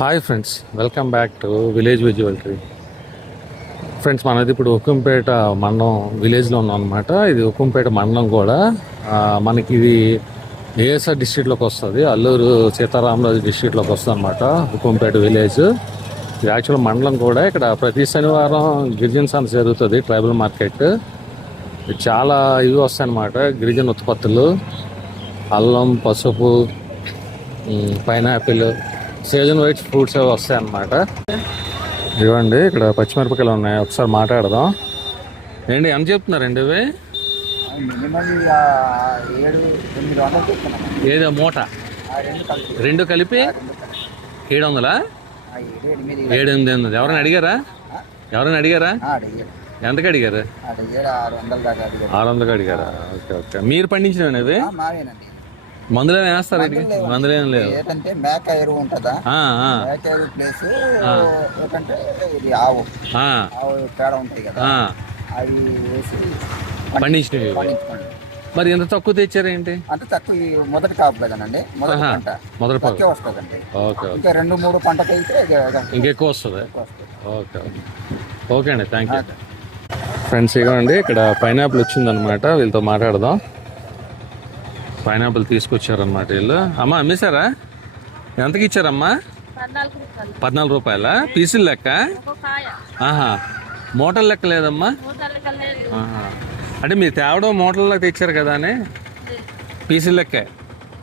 Hi friends, welcome back to village visualary. Friends, మనది ఇప్పుడు ఉక్కంపేట మండలం విలేజ్లో ఉన్నాం అనమాట. ఇది ఉక్కంపేట మండలం కూడా మనకి ఇది ఏఎస్ఆర్ డిస్ట్రిక్ట్లోకి వస్తుంది. అల్లూరు సీతారామరాజు డిస్ట్రిక్ట్లోకి వస్తుంది అనమాట ఉక్కంపేట విలేజ్. ఇది యాక్చువల్ మండలం కూడా. ఇక్కడ ప్రతి శనివారం గిరిజన సంత జరుగుతుంది, ట్రైబల్ మార్కెట్. చాలా ఇవి వస్తాయన్నమాట, గిరిజన ఉత్పత్తులు, అల్లం, పసుపు, పైనాపిల్, సీజన్ వైజ్ ఫ్రూట్స్ అవి వస్తాయి అన్నమాట. ఇవ్వండి, ఇక్కడ పచ్చిమిరపకాయలు ఉన్నాయి. ఒకసారి మాట్లాడదాం. ఏంటి ఎంత చెప్తున్నారండి ఇవి? ఏదో మూట రెండు కలిపి 700? 700. ఎవరైనా అడిగారా? ఎంతకు అడిగారు? 600 అడిగారా? Okay okay. మీరు పండించినవి ఇవి? మందులు వేస్తారు? మందులు ఏం లేదు. ఏంటంటే మేక ఎరువు ఉంటుందా, మేక ఎరువు ప్లేస్ ఏంటంటే ఇది ఆవు పేడ ఉంటాయి కదా, అవి వేసి పండించినవి. మరి ఎంత తక్కువ తెచ్చారేంటి? అంటే తక్కువ మొదటి కాపు కదండి, మొదటి పంట వస్తుందండి. ఇంకా 2-3 పంటకి అయితే ఇంకెక్కువ వస్తుంది. ఓకే ఓకే అండి, థ్యాంక్ యూ. ఫ్రెండ్స్, ఇవ్వండి, ఇక్కడ పైనాపిల్ వచ్చిందనమాట. వీళ్ళతో మాట్లాడదాం. పైనాపిల్ తీసుకొచ్చారనమాట వీళ్ళు. అమ్మా, అమ్మేశారా? ఎంతకి ఇచ్చారమ్మా? 14 రూపాయల పీసులు లెక్క? మూటల లెక్క లేదమ్మా? అంటే మీరు తేవడం మూటల్లో తెచ్చారు కదా అని పీసులు లెక్క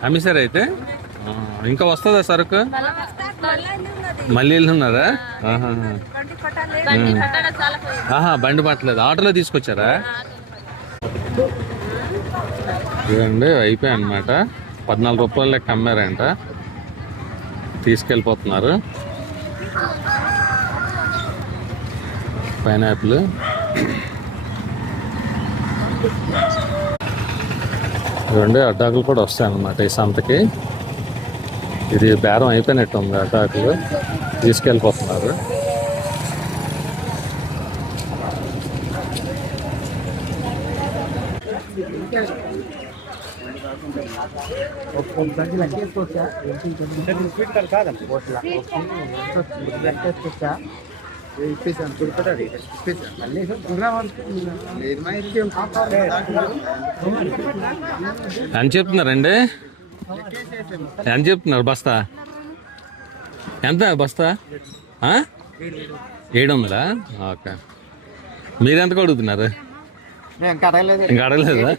అమ్మేశారు అయితే. ఇంకా వస్తుందా సరుకు? మళ్ళీ ఉన్నదా? బండి పట్టలేదు, ఆటోలో తీసుకొచ్చారా? ఇదండి, అయిపోయాయి అనమాట. 14 రూపాయల లెక్క అమ్మారంట, తీసుకెళ్ళిపోతున్నారు. పైనాపిల్ ఇవ్వండి. అడ్డాకులు కూడా వస్తాయి అన్నమాట ఈ సంతకి. ఇది బేరం అయిపోయినట్టు ఉంది. అడ్డాకులు తీసుకెళ్ళిపోతున్నారు. ఎంత చెప్తున్నారండి? ఎంత చెప్తున్నారు బస్తా? ఎంత బస్తా? 700? ఓకే. మీరెంతకు అడుగుతున్నారు? ఇంకా అడగలేదా?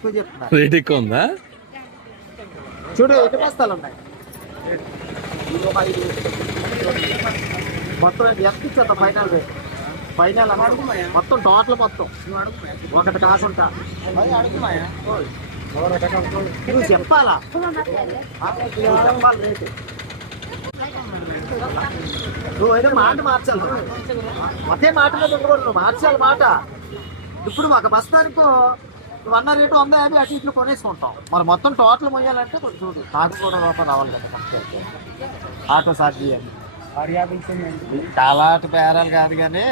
రేట్ ఎక్కువ ఉందా? చూడు, ఎన్ని బస్తాలు ఉన్నాయి మొత్తం? ఎంత ఇచ్చా ఫైనల్ రేట్? ఫైనల్ మొత్తం టోటల్ మొత్తం ఒకటి కాసుంటా నువ్వు చెప్పాలా? చెప్పాలి రేటు. నువ్వు అయితే మాట మార్చాలి, అదే మాట మీద ఉండకూడదు, నువ్వు మార్చాలి మాట. ఇప్పుడు ఒక బస్తానికి నువ్వు అన్న రేటు 150 అటు ఇట్లు కొనేసుకుంటాం. మరి మొత్తం టోటల్ మొయ్యాలంటే కొంచెం చూడు, నాకు కూడా రూపాయలు రావాలి కదా. ఆటో సార్జీ అని చాలా బేరాలు కాదు కానీ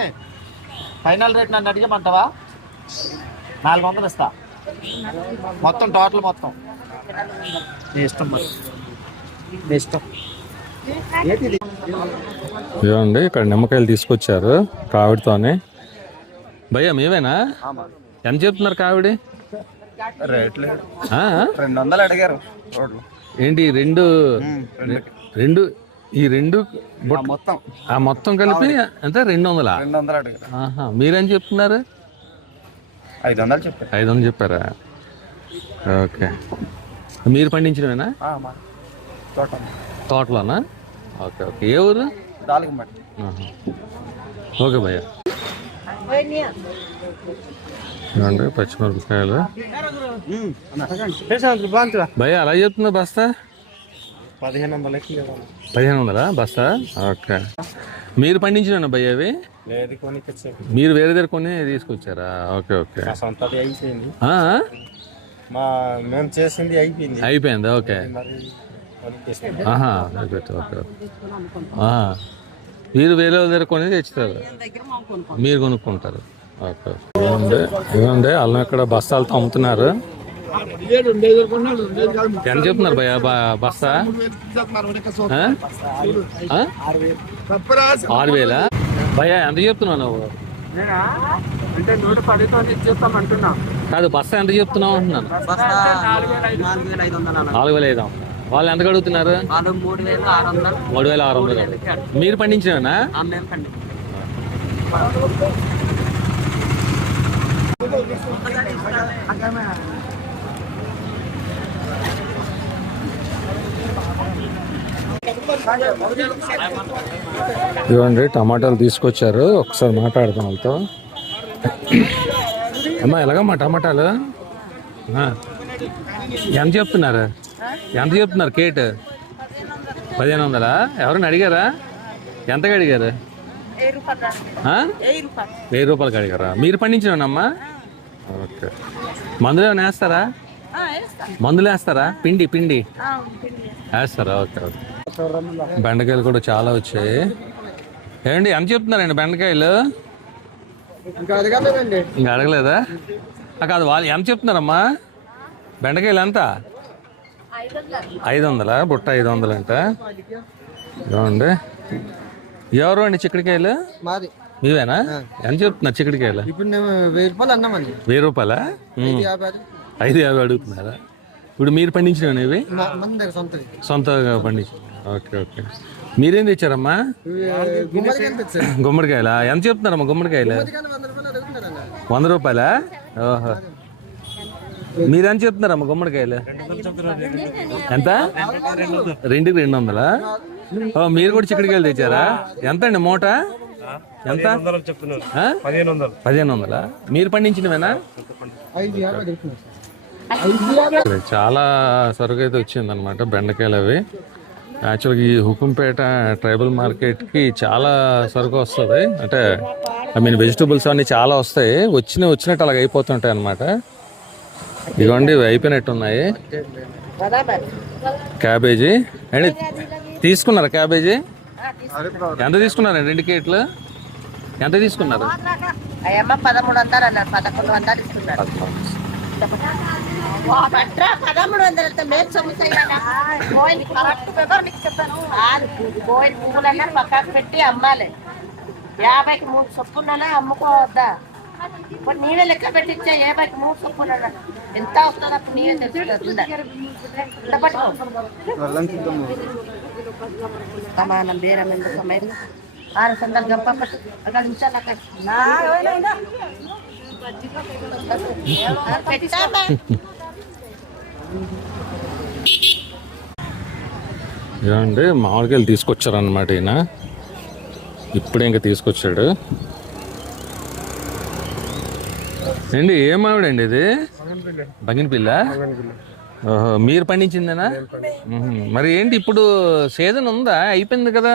ఫైనల్ రేట్ నన్ను అడిగమంటావా? 400 ఇస్తా మొత్తం టోటల్ మొత్తం. నీ ఇష్టం, మరి నీ ఇష్టం. ఇవ్వండి, ఇక్కడ నిమ్మకాయలు తీసుకొచ్చారు కావిడితోనే. భయ్యా, మేమేనా? ఎంత చెప్తున్నారు కావిడి రేట్లు? 200 అడిగారు. ఏంటి రెండు ఈ రెండు మొత్తం కలిపి ఎంత? 200 అడిగారు. మీరేం చెప్తున్నారు? 500 చెప్పారా? ఓకే. మీరు పండించడమేనా? తోటలోనా? Okay okay. ఏ ఊరు? ఓకే భయ్యా. పచ్చిమిరపకాయలు భయ్యా అలా చెప్తున్నా బస్తా? 1500 బస్తా? ఓకే. మీరు పండించిన భయ్యా అవి? మీరు వేరే దగ్గర కొని తీసుకొచ్చారా? Okay okay. అయిపోయిందా? ఓకే. మీరు వేరే వాళ్ళ దగ్గర కొని తెచ్చుతారు, మీరు కొనుక్కుంటారు. ఓకే. ఇవ్వండి, అల్లం ఇక్కడ బస్తాలతో అమ్ముతున్నారు. ఎంత చెప్తున్నారు భయ్యా బస్తా? 6,000 భయ్యా, ఎంత చెప్తున్నావు నువ్వు? అంటే 110తో ఇచ్చేస్తామంటున్నా. కాదు, బస్తా ఎంత చెప్తున్నావు అంటున్నాను. 4,500. వాళ్ళు ఎంత అడుగుతున్నారు? 3,600. మీరు పండించినా? ఇవ్వండి, టమాటాలు తీసుకొచ్చారు. ఒకసారి మాట్లాడతాం వాళ్ళతో. అమ్మా, ఎలాగమ్మా టమాటాలు? ఎంత చెప్తున్నారు? ఎంత చెప్తున్నారు కేట్? 1,500. ఎవరైనా అడిగారా? ఎంతగా అడిగారు? 1,000 రూపాయలకి అడిగారా? మీరు పండించినానమ్మా? ఓకే. మందులు ఏమైనా వేస్తారా? మందులు వేస్తారా? పిండి వేస్తారా? Okay okay. బెండకాయలు కూడా చాలా వచ్చాయి. ఏమండి, ఎంత చెప్తున్నారండి బెండకాయలు? ఇంకా అడగలేదా? కాదు, వాళ్ళు ఎంత చెప్తున్నారమ్మా బెండకాయలు? ఎంత? 500. బుట్ట 500 అంట. ఏమండి, ఎవరు అండి చిక్కుడుకాయలు? మీవేనా? ఎంత చెప్తున్నారు చిక్కుడుకాయలు? ఇప్పుడు 1,000 రూపాయలు అన్నామండి. 1,000 రూపాయలా? 5,50 అడుగుతున్నారా? ఇప్పుడు మీరు పండించినవి ఇవి? సొంతగా పండించి. Okay okay. మీరేం తెచ్చారమ్మా? గుమ్మడికాయలా? ఎంత చెప్తున్నారమ్మా గుమ్మడికాయలు? 100 రూపాయలా? ఓహో. మీరెంత చెప్తున్నారమ్మా గుమ్మడికాయలు? ఎంత? 2,200. మీరు కూడా చిక్కుడుకాయలు తెచ్చారా? ఎంత అండి మూట? ఎంత? 1,500. మీరు పండించినవేనా? చాలా సరుకు అయితే వచ్చింది అనమాట, బెండకాయలు అవి. యాక్చువల్గా ఈ హుకుంపేట ట్రైబల్ మార్కెట్కి చాలా సరుకు వస్తుంది. అంటే వెజిటబుల్స్ అన్నీ చాలా వస్తాయి. వచ్చినట్టు అలాగ అయిపోతుంటాయి అనమాట. ఇదిగోండి, ఇవి అయిపోయినట్టున్నాయి. క్యాబేజీ అండి తీసుకున్నారా? క్యాబేజీ ఎంత తీసుకున్నారండి? 2 కేట్లు ఎంత తీసుకున్నారు? 1300 అన్నారు. 1100 ఇస్తున్నారు. 1300 పువ్వులన్నా పక్కకు పెట్టి అమ్మాలి. 50కి 3 చొప్పున అమ్ముకోవద్దా? ఇప్పుడు నీవే లెక్క పెట్టించా. 50కి 3 చొప్పున ఎంత వస్తుంది అప్పుడు నీవే తెలుస్తుంది. సమానం బేరం ఎందుకు? 600 గంప పట్టు అక్కడ ఉంచాలి. ఏమండి, మామిడికాయలు తీసుకొచ్చారనమాట ఈయన. ఇప్పుడే ఇంకా తీసుకొచ్చాడు. ఏంటి, ఏ మామిడి అండి ఇది? బంగినపిల్ల. ఓహో, మీరు పండించిందేనా? మరి ఏంటి ఇప్పుడు సీజన్ ఉందా? అయిపోయింది కదా?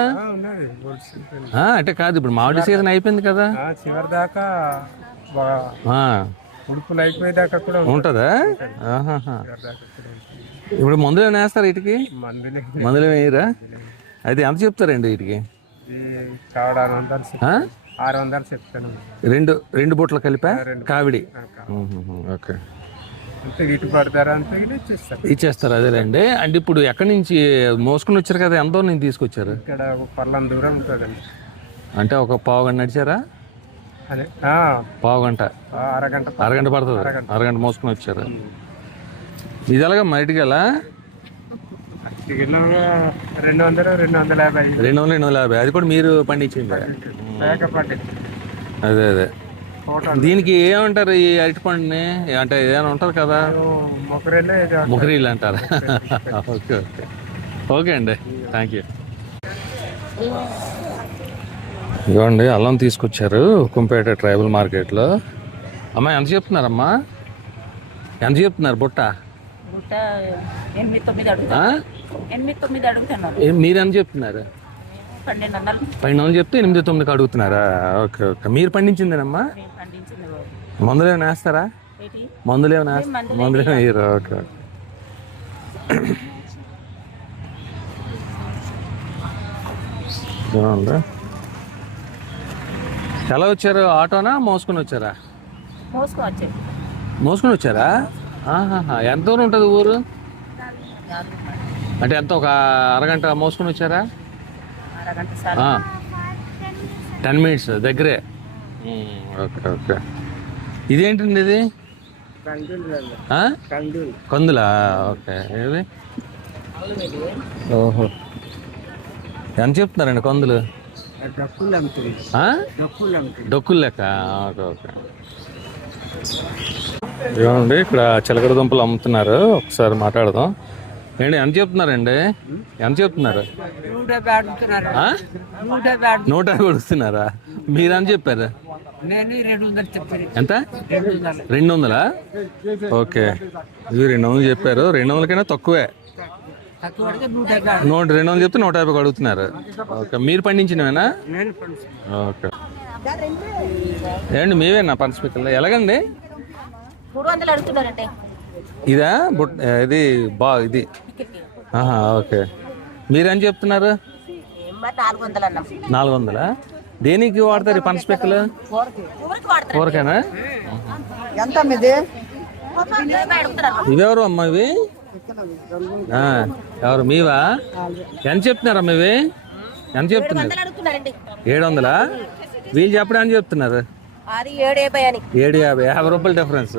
అంటే కాదు, ఇప్పుడు మామిడి సీజన్ అయిపోయింది కదా? ఉంటుందా? ఇప్పుడు మందులు ఏమైనా వేస్తారా వీటికి? మందులు ఏమి వేయరా? అయితే ఎంత చెప్తారండి వీటికి? 600 చెప్తాను. 2 బూట్లు కలిపా కావిడి? ఓకే. ఇచ్చేస్తారు. అదేలేండి. అంటే ఇప్పుడు ఎక్కడి నుంచి మోసుకుని వచ్చారు కదా? ఎంత దూరం నుంచి తీసుకొచ్చారు? ఇక్కడ పర్లం దూరం ఉంటుందండి. అంటే ఒక పావు గంట నడిచారా? పావు గంట, అరగంట పడుతుంది. అరగంట మోసుకుని వచ్చారు. ఇది ఎలాగా మరిటికెలా? 200-250. అది కూడా మీరు పండించింది? అదే అదే. దీనికి ఏమంటారు ఈ అరటిపండుని? అంటే ఏమైనా ఉంటుంది కదా, ముఖరీలు అంటారా? Okay okay. ఓకే అండి, థ్యాంక్ యూ. ఇదిగోండి, అల్లం తీసుకొచ్చారు హుకుంపేట ట్రైబల్ మార్కెట్లో. అమ్మా, ఎంత చెప్తున్నారమ్మా? ఎంత చెప్తున్నారు బుట్ట? 8-9 అడుగుతున్నారు. మీరు ఎంత చెప్తున్నారు? 1200 చెప్తే 8-9కి అడుగుతున్నారా? Okay okay. మీరు పండించిందేనమ్మా? మందులు ఏమైనా వేస్తారా? మందులు ఏమైనా వేయరు? ఓకే. ఎలా వచ్చారు? ఆటోనా మోసుకొని వచ్చారా? మోసుకొని వచ్చారా? ఆహాహా. ఎంత దూరం ఉంటుంది ఊరు? అంటే ఎంత, ఒక అరగంట మోసుకొని వచ్చారా? 10 minutes దగ్గరే. Okay okay. ఇదేంటండి ఇది? ఆ? కందులా? ఓకే. ఏది? ఓహో, ఎంత చెప్తున్నారండి కందులు? ఆ? డొక్కులు లెక్క. Okay okay. ఏమండి ఇక్కడ చిలకడ దుంపలు అమ్ముతున్నారు, ఒకసారి మాట్లాడదాం. ఏంటి ఎంత చెప్తున్నారండి? ఎంత చెప్తున్నారు? 150 అడుగుతున్నారా? మీరు అని చెప్పారు? ఎంత? 200? ఓకే, ఇది 200 చెప్పారు. 200 కన్నా తక్కువే. 200 చెప్తే 150 అడుగుతున్నారు. ఓకే, మీరు పండించినవేనా? ఓకే. ఏండి మీవేనా పనసపిక్కలు? ఎలాగండి? 300 అడుగుతున్నారండి. ఇదా ఇది ఇది? ఆహా, ఓకే. మీరేం చెప్తున్నారు? 400 అన్నాం. 400? దేనికి వాడతారు ఈ పనసపిక్కలు? కూరకేనా? ఎంత ఇది? ఇవెవరు అమ్మా ఇవి? ఎవరు మీవా? ఎంత చెప్తున్నారమ్మా ఇవి? ఎంత చెప్తున్నారు? 700? వీళ్ళు చెప్పడం అని చెప్తున్నారు 750. 50 రూపాయలు డిఫరెన్స్.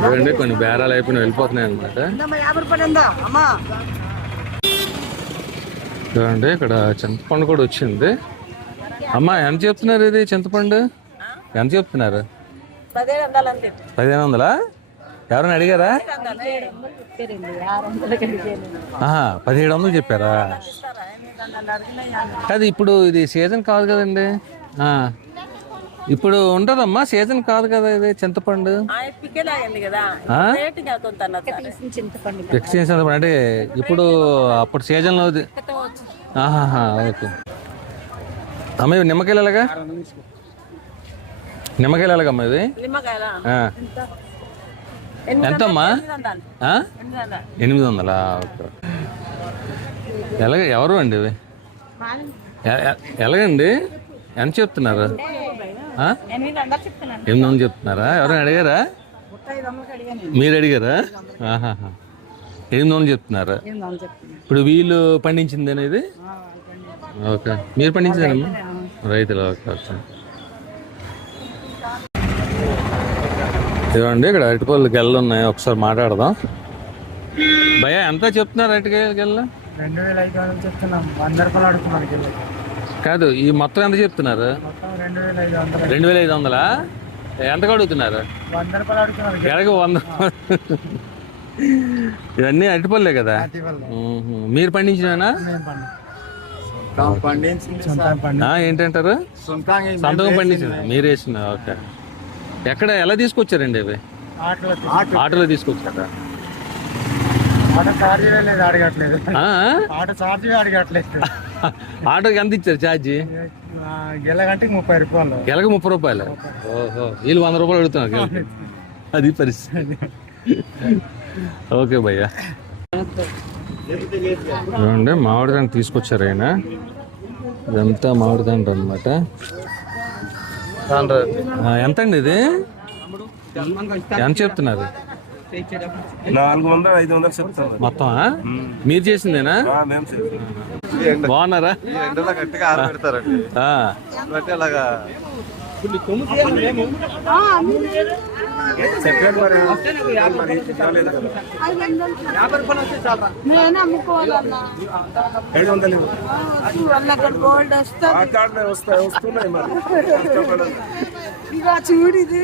చూడండి, కొన్ని బేరాలు అయిపోయినా వెళ్ళిపోతున్నాయి అనమాట. చూడండి ఇక్కడ చింతపండు కూడా వచ్చింది. అమ్మా ఎంత చెప్తున్నారు ఇది చింతపండు? ఎంత చెప్తున్నారు? 1500? ఎవరైనా అడిగారా? 1700 చెప్పారా? అది ఇప్పుడు ఇది సీజన్ కాదు కదండి. ఇప్పుడు ఉంటదమ్మా, సీజన్ కాదు కదా ఇది చింతపండు. చింతపండు అంటే ఇప్పుడు అప్పుడు సీజన్లో. ఆహాహా, ఓకే. అమ్మ ఇవి నిమ్మకాయలు ఎలాగా? నిమ్మకాయలు ఎలాగమ్మా ఇవి? ఎంతమ్మా? 800? ఓకే. ఎవరు అండి ఇవి? ఎలాగండి? ఎంత చెప్తున్నారు? 800 చెప్తున్నారా? ఎవరైనా అడిగారా? మీరు అడిగారా? 800 చెప్తున్నారు. ఇప్పుడు వీళ్ళు పండించిందేనా ఇది? ఓకే, మీరు పండించిందేనమ్మా? రైతులు. Okay okay. ఇవ్వండి ఇక్కడ అరటిపళ్ళు గెల్లు ఉన్నాయి, ఒకసారి మాట్లాడదాం. భయ్యా ఎంత చెప్తున్నారు అరటికాయలు గెల్ల? 2500 చెప్తున్నాం. 100 రూపాయలు అడుగుతున్నాం. కాదు, ఈ మొత్తం ఎంత చెప్తున్నారు? 2500? ఎంత అడుగుతున్నారు? 100 రూపాయలు అడుగుతున్నారు. ఎలాగో 100. ఇవన్నీ అరటిపళ్ళే కదా? మీరు పండించినా? ఏంటంటారు? సొంతంగా పండించిన మీరు వేసిన? ఓకే. ఎక్కడ ఎలా తీసుకొచ్చారండి అవి? ఆటోలో తీసుకొచ్చారా? ఆటోకి ఎంత ఇచ్చారు ఛార్జీ? గెలగంటకి 30 రూపాయలు. గెలకి 30 రూపాయలు? ఓహో, వీళ్ళు 100 రూపాయలు అడుగుతున్నారు గెలకి. అది పరిస్థితి. ఓకే భయ్యా. చూడండి మామిడికాయని తీసుకొచ్చారు ఆయన. ఇదంతా మామిడికాయ అనమాట. ఎంత అండి ఇది? ఎంత చెప్తున్నారు? 400, 500 చెప్తాను మొత్తం. మీరు చేసిందేనా? బాగున్నారా? గట్టిగా ఆరబెడతారండి. అలాగా నేను అమ్ముకోవాలన్నా 700 గోల్డ్ వస్తున్నాయి మరి. ఇక చూడిది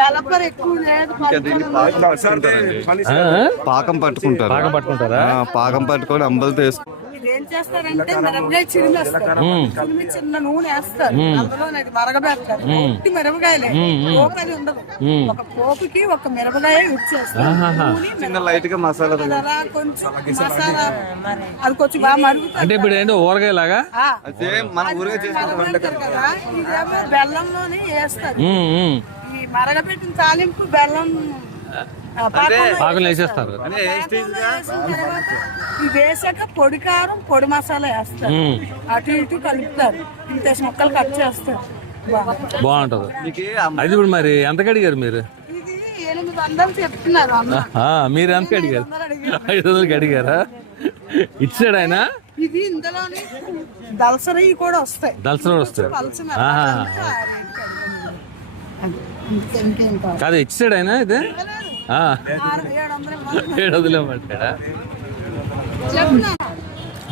గలపర్ ఎక్కువ లేదు. పాకం పట్టుకుంటారు. పాకం పట్టుకుంటారా? పాకం పట్టుకొని అంబలతో వేసుకుంటారు. ఇదేం చేస్తారంటే మిరపకాయ చిరిమేస్తారు. చిరిమి చిన్న నూనె వేస్తారు, అందులో మరగబెడతారు. ఒట్టి మిరపకాయలే, పోపు అది ఉండదు. ఒక పోపుకి ఒక మిరపకాయ ఇచ్చేస్తారు. లైట్ గా మసాలా కొంచెం మసాలా అది కొంచెం బాగా మరుగుతుంది. అంటే ఇప్పుడు ఏంటో ఊరగాయ లాగా మరగబెడతారు కదా, ఇదేమో బెల్లంలోనే వేస్తారు. ఈ మరగబెట్టిన తాలింపు బెల్లం పాకం వేసేస్తారు. ఇది వేసాక పొడి కారం పొడి మసాలా వేస్తారు, అటు ఇటు కలుపుతారు, ఇంత ముక్కలు కట్ చేస్తారు. బాగుంటది. అది ఇప్పుడు మరి ఎంత కడిగారు మీరు? 500 చెప్తున్నారు అన్న. మీరు ఎంత అడిగారు? 500కి అడిగారా? ఇచ్చాడు ఆయన. ఇది ఇందులోనే దళసరి కూడా వస్తాయి. దళసరి వస్తాయి. పలస మిరపకాయలు ఆ రేట్కి అడిగాను. అది ఇంకేం కాదు. కాదు ఇచ్చాడు ఆయన ఇదే. 700 ఇవ్వమంటాడా?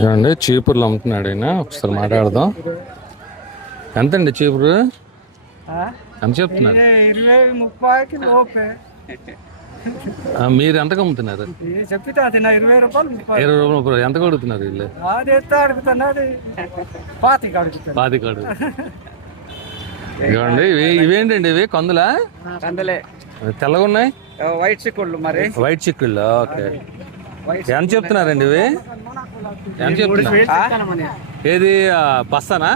ఏమండి చీపుర్లు అమ్ముతున్నాడు ఆయన. ఒకసారి మాట్లాడదాం. ఎంతండి చీపురు? ఎంత చెప్తున్నారు? 20-30కి లోపే మీరు ఎంతకు అమ్ముతున్నారు? చెప్పితే అది 20 రూపాయలు 20 రూపాయలు. ఎంత కొడుతున్నారు వీళ్ళు? అది ఎంత అడుగుతున్నది 25 అడుగుతాను. 10 ఇవ్వండి. ఇవేంటండి ఇవి? కందులా? అందులే తెల్లగా ఉన్నాయి. వైట్ చిక్కుళ్ళు మరి. వైట్ చిక్కుళ్ళు. ఓకే. ఎంత చెప్తున్నారండి ఇవి? ఎంత చెప్తున్నారు? ఏది బస్తానా?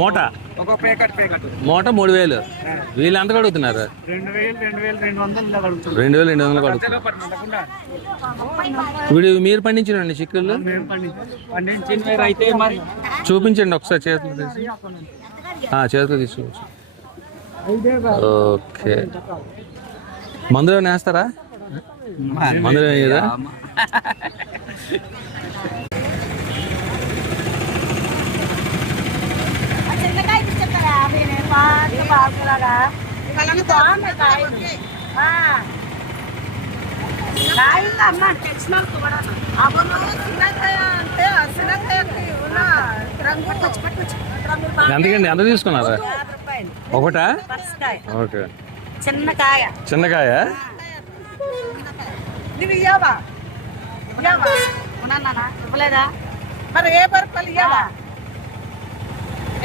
మూట? ఒక ప్యాకెట్ మూట 3000. వీళ్ళు ఎంత కడుగుతున్నారు? 2200 అడుగుతారు. 2200 కడుగుతున్నారు. ఇప్పుడు మీరు పండించండి చిక్కుళ్ళు. పండించిన అయితే మరి చూపించండి ఒకసారి చేతులు తీసి. చేతులు తీసుకోవచ్చు. ఓకే. మందులో వేస్తారా? మందులో వేయదా? ఎంతకండి? ఎంత తీసుకున్నారా? ఒకటా? ఓకే. చిన్నకాయ చిన్నకాయ. ఇవ్వలేదా? మరి ఏ బర్పలు ఇవ్వవా?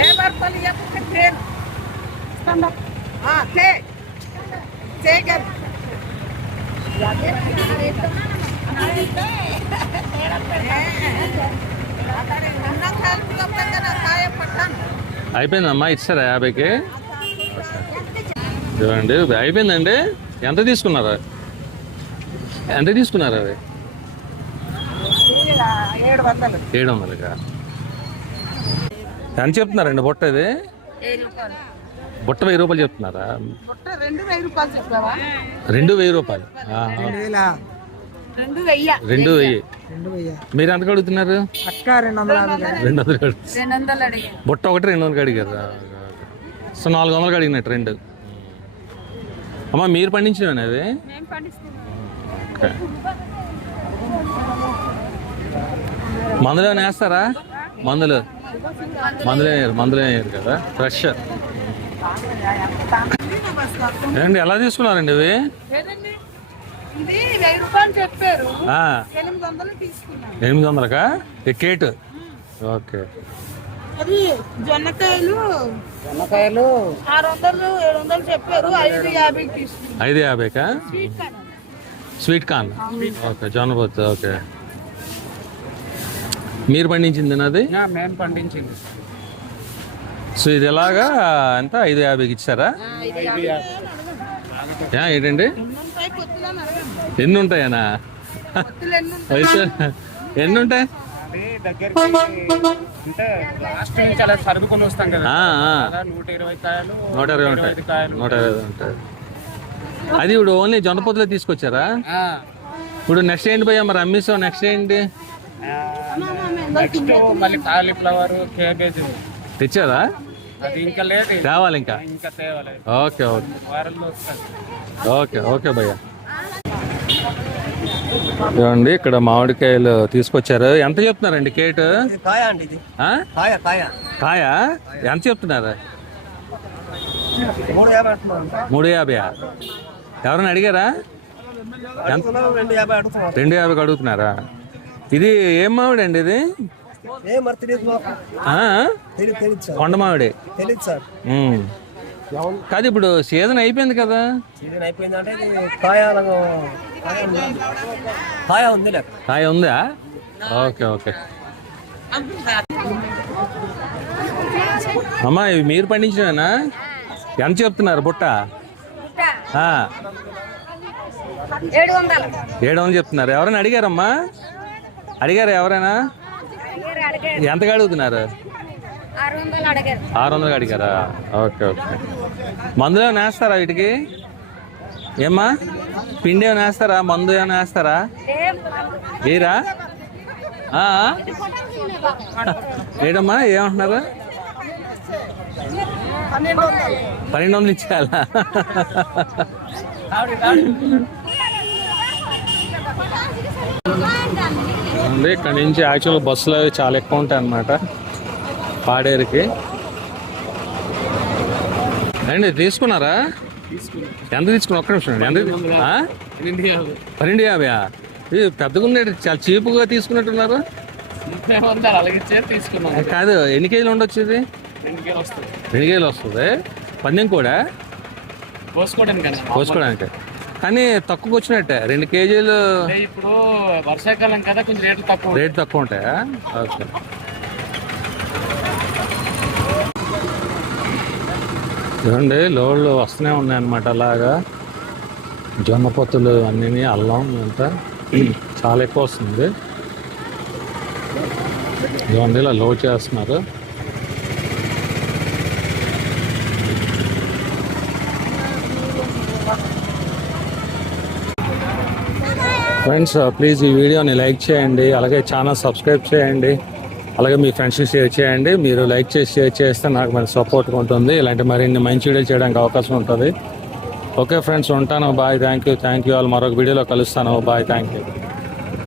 ఏ బర్పలు ఇవ్వకుంటే అయిపోయిందమ్మా. ఇచ్చారా 50కి? చూడండి అయిపోయిందండి. ఎంత తీసుకున్నారా? ఎంత తీసుకున్నారా అవి? 700గా? ఎంత చెప్తున్నారండి బుట్ట? ఇది బుట్ట 1000 రూపాయలు చెప్తున్నారా? 2000 రూపాయలు చెప్పావా? 2000 రూపాయలు. 2000. మీరు ఎంత కడుగుతున్నారు? 200 బుట్ట ఒకటి 200 అడిగారు. సో 400 అడిగినట్టు 2. అమ్మా మీరు పండించినవేనా అవి? ఓకే. మందులో వేస్తారా? మందులు వేయరు కదా. ఫ్రెష్. ఏంటి ఎలా తీసుకున్నారండి ఇవి? ఇది 1000 రూపాయలు చెప్పారు. 800కా? 800 ఓకే. అది జొన్నకాయలు 600 700 చెప్పారు. 550 తీసుకున్నాం. 550కా? Sweet corn. ఓకే. జొన్నబొత్తు. ఓకే. మీరు పండించింది అది? మేము పండించింది. సో ఇది ఎలాగా ఎంత? 550కి ఇచ్చారా? ఏంటండి? ఎన్ని ఉంటాయనా? అయితే ఎన్ని ఉంటాయి? దగ్గరికి అంటే లాస్ట్ నుంచి అలా సరుకుని వస్తాం కదా. 120 కాయలు 120 ఉంటాయి. 120 ఉంటాయి. అది ఇప్పుడు ఓన్లీ జొన్నపొత్తులే తీసుకొచ్చారా? ఇప్పుడు నెక్స్ట్ ఏంటి భయ్యా? మరి అమ్మేసాం. నెక్స్ట్ ఏంటి? నెక్స్ట్ మళ్ళీ కాలీఫ్లవర్, కేబేజ్ తెచ్చారా? అది ఇంకా లేదు. తేవాలి ఇంకా తేవాలి. ఓకే. ఓకే. వారంలో వస్తుంది. ఓకే భయ్యా. చూడండి ఇక్కడ మామిడికాయలు తీసుకొచ్చారు. ఎంత చెప్తున్నారండి కేటు? కాయ అండి ఇది. కాయ ఎంత చెప్తున్నారు? 350. ఎవరైనా అడిగారా? 250 అడుగుతున్నారా? ఇది ఏం మామిడి అండి ఇది? కొండ మామిడి. కాదు ఇప్పుడు సీజన్ అయిపోయింది కదా. కాయ ఉందా? ఓకే. అమ్మా ఇవి మీరు పండించినవేనా? ఎంత చెప్తున్నారు బుట్ట? 700 చెప్తున్నారు. ఎవరైనా అడిగారమ్మా? అడిగారా ఎవరైనా? ఎంతగా అడుగుతున్నారు? 600 అడిగారా? ఓకే. మందులో వేస్తారా వీటికి? ఏమ్మా పిండి ఏమైనా వేస్తారా, మందు ఏమైనా వేస్తారా? వేరా? ఏడమ్మా ఏమంటున్నారు? 1200 ఇచ్చేయాలా? ఇక్కడ నుంచి యాక్చువల్ బస్సులు అవి చాలా ఎక్కువ ఉంటాయి అన్నమాట పాడేరుకి. అండి తీసుకున్నారా? ఎంత తీసుకున్నా? ఒక్క నిమిషం. ఎంత? 1250. ఇది పెద్దగా ఉండేది, చాలా చీప్గా తీసుకున్నట్టున్నారు. కాదు, ఎన్ని కేజీలు ఉండొచ్చు ఇది? 2 కేజీలు వస్తుంది. పందెం కూడా కోసుకోవడానికి, కానీ తక్కువకి వచ్చినట్టే 2 కేజీలు. ఇప్పుడు వర్షాకాలం కదా, కొంచెం రేటు తక్కువ ఉంటాయా? ఓకే. చూడండి లోడ్లు వస్తూనే ఉన్నాయన్నమాట. అలాగా జొన్న పొత్తులు అన్నీ, అల్లం అంతా చాలా ఎక్కువ వస్తుంది. చూడండి ఇలా లోడ్ చేస్తున్నారు. ఫ్రెండ్స్ ప్లీజ్ ఈ వీడియోని లైక్ చేయండి, అలాగే ఛానల్ సబ్స్క్రైబ్ చేయండి, అలాగే మీ ఫ్రెండ్స్కి షేర్ చేయండి. మీరు లైక్ చేసి షేర్ చేస్తే నాకు మంచి సపోర్ట్గా ఉంటుంది. ఇలాంటి మరిన్ని మంచి వీడియోలు చేయడానికి అవకాశం ఉంటుంది. ఓకే ఫ్రెండ్స్, ఉంటాను. బాయ్. Thank you all. మరొక వీడియోలో కలుస్తాను. బాయ్. Thank you.